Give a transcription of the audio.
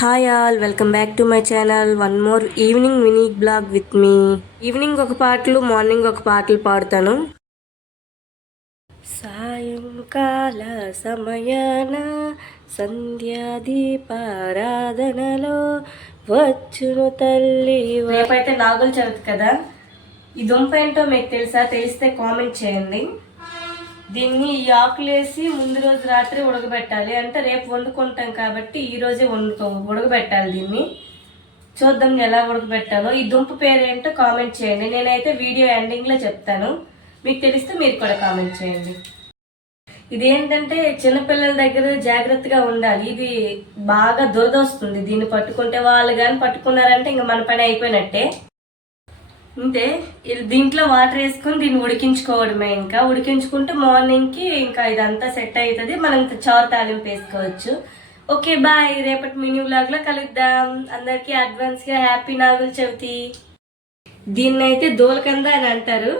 Hi all, welcome back to my channel. One more evening mini blog with me. Evening ఒక పాటలు, morning ఒక పాటలు పాడతాను. సాయంకాల సమయాన సంధ్యాదీపారాధనలో వచ్చును తల్లి. రేపైతే నాగుల చవితి కదా, ఈ దుంప ఏంటో మీకు తెలుసా? తెలిస్తే కామెంట్ చేయండి. దీన్ని ఈ ఆకులేసి ముందు రోజు రాత్రి ఉడకబెట్టాలి. అంటే రేపు వండుకుంటాం కాబట్టి ఈ రోజే ఉడకబెట్టాలి దీన్ని. చూద్దాం ఎలా ఉడకబెట్టాలో. ఈ దుంప పేరు ఏంటో కామెంట్ చేయండి. నేనైతే వీడియో ఎండింగ్లో చెప్తాను, మీకు తెలిస్తే మీరు కూడా కామెంట్ చేయండి. ఇదేంటంటే చిన్నపిల్లల దగ్గర జాగ్రత్తగా ఉండాలి. ఇది బాగా దురదొస్తుంది. దీన్ని పట్టుకుంటే, వాళ్ళు కానీ పట్టుకున్నారంటే ఇంకా మన పని అయిపోయినట్టే. అంతే, దీంట్లో వాటర్ వేసుకొని దీన్ని ఉడికించుకోవడమే. ఇంకా ఉడికించుకుంటే మార్నింగ్కి ఇంకా ఇదంతా సెట్ అవుతుంది. మనం చారు తాలింపు వేసుకోవచ్చు. ఓకే బాయ్, రేపటి మినీ వ్లాగ్లో కలుద్దాం. అందరికీ అడ్వాన్స్గా హ్యాపీ నాగుల చవితి. దీన్నైతే దోలకంద అని అంటారు.